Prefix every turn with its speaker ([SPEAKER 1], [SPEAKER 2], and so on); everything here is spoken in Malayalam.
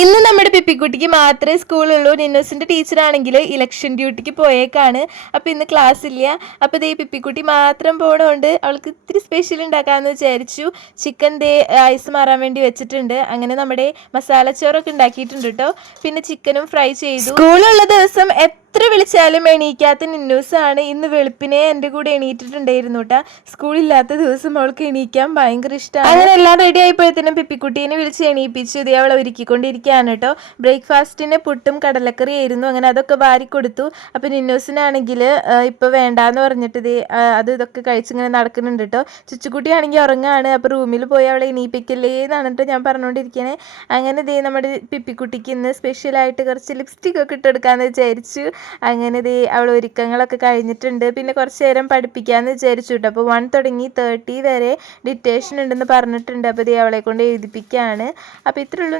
[SPEAKER 1] ഇന്ന് നമ്മുടെ പിപ്പിക്കുട്ടിക്ക് മാത്രമേ സ്കൂളുള്ളൂ. നിന്നോസിന്റെ ടീച്ചറാണെങ്കിൽ ഇലക്ഷൻ ഡ്യൂട്ടിക്ക് പോയേക്കാണ്. അപ്പൊ ഇന്ന് ക്ലാസ് ഇല്ല അപ്പൊ ദേ പിപ്പിക്കുട്ടി മാത്രം പോണോണ്ട് അവൾക്ക് ഇത്തിരി സ്പെഷ്യൽ ഉണ്ടാക്കാമെന്ന് വിചാരിച്ചു. ചിക്കൻ ദേ ഐസ് മാറാൻ വേണ്ടി വെച്ചിട്ടുണ്ട്. അങ്ങനെ നമ്മുടെ മസാലച്ചോറൊക്കെ ഉണ്ടാക്കിയിട്ടുണ്ട് കേട്ടോ പിന്നെ ചിക്കനും ഫ്രൈ ചെയ്തു. സ്കൂളുള്ള ദിവസം എത്ര വിളിച്ചാലും എണീക്കാത്ത നിന്നൂസാണ്. ഇന്ന് വെളുപ്പിനെ എന്റെ കൂടെ എണീറ്റിട്ടുണ്ടായിരുന്നു കേട്ടാ സ്കൂളില്ലാത്ത ദിവസം അവൾക്ക് എണീക്കാൻ ഭയങ്കര ഇഷ്ടമാണ് അങ്ങനെ എല്ലാം റെഡി ആയപ്പോഴത്തേനും പിപ്പിക്കുട്ടീനെ വിളിച്ച് എണീപ്പിച്ചു. ഇതേ അവളെ ഒരുക്കിക്കൊണ്ടിരിക്കുകയാണ് കേട്ടോ ബ്രേക്ക്ഫാസ്റ്റിന് പുട്ടും കടലക്കറി ആയിരുന്നു അങ്ങനെ അതൊക്കെ വാരി കൊടുത്തു അപ്പം നിന്നൂസിനാണെങ്കിൽ ഇപ്പോൾ വേണ്ടാന്ന് പറഞ്ഞിട്ട് ഇതേ അത് ഇതൊക്കെ കഴിച്ചിങ്ങനെ നടക്കുന്നുണ്ട് കേട്ടോ ചുച്ചുക്കുട്ടിയാണെങ്കിൽ ഉറങ്ങാണ്. അപ്പോൾ റൂമിൽ പോയി അവളെ എണീപ്പിക്കല്ലേ എന്നാണ് ഞാൻ പറഞ്ഞുകൊണ്ടിരിക്കണേ. അങ്ങനെ ഇതേ നമ്മുടെ പിപ്പിക്കുട്ടിക്ക് ഇന്ന് സ്പെഷ്യലായിട്ട് കുറച്ച് ലിപ്സ്റ്റിക് ഒക്കെ ഇട്ടെടുക്കാമെന്ന് വിചാരിച്ചു. അങ്ങനെ ദേ അവൾ ഒരുക്കങ്ങളൊക്കെ കഴിഞ്ഞിട്ടുണ്ട്. പിന്നെ കുറച്ച് നേരം പഠിപ്പിക്കാമെന്ന് വിചാരിച്ചു കേട്ടോ അപ്പോൾ വൺ തുടങ്ങി തേർട്ടി വരെ ഡിറ്റേഷൻ ഉണ്ടെന്ന് പറഞ്ഞിട്ടുണ്ട്. അപ്പോൾ ദേ അവളെ കൊണ്ട് എഴുതിപ്പിക്കുകയാണ് അപ്പോൾ ഇത്രയുള്ളൂ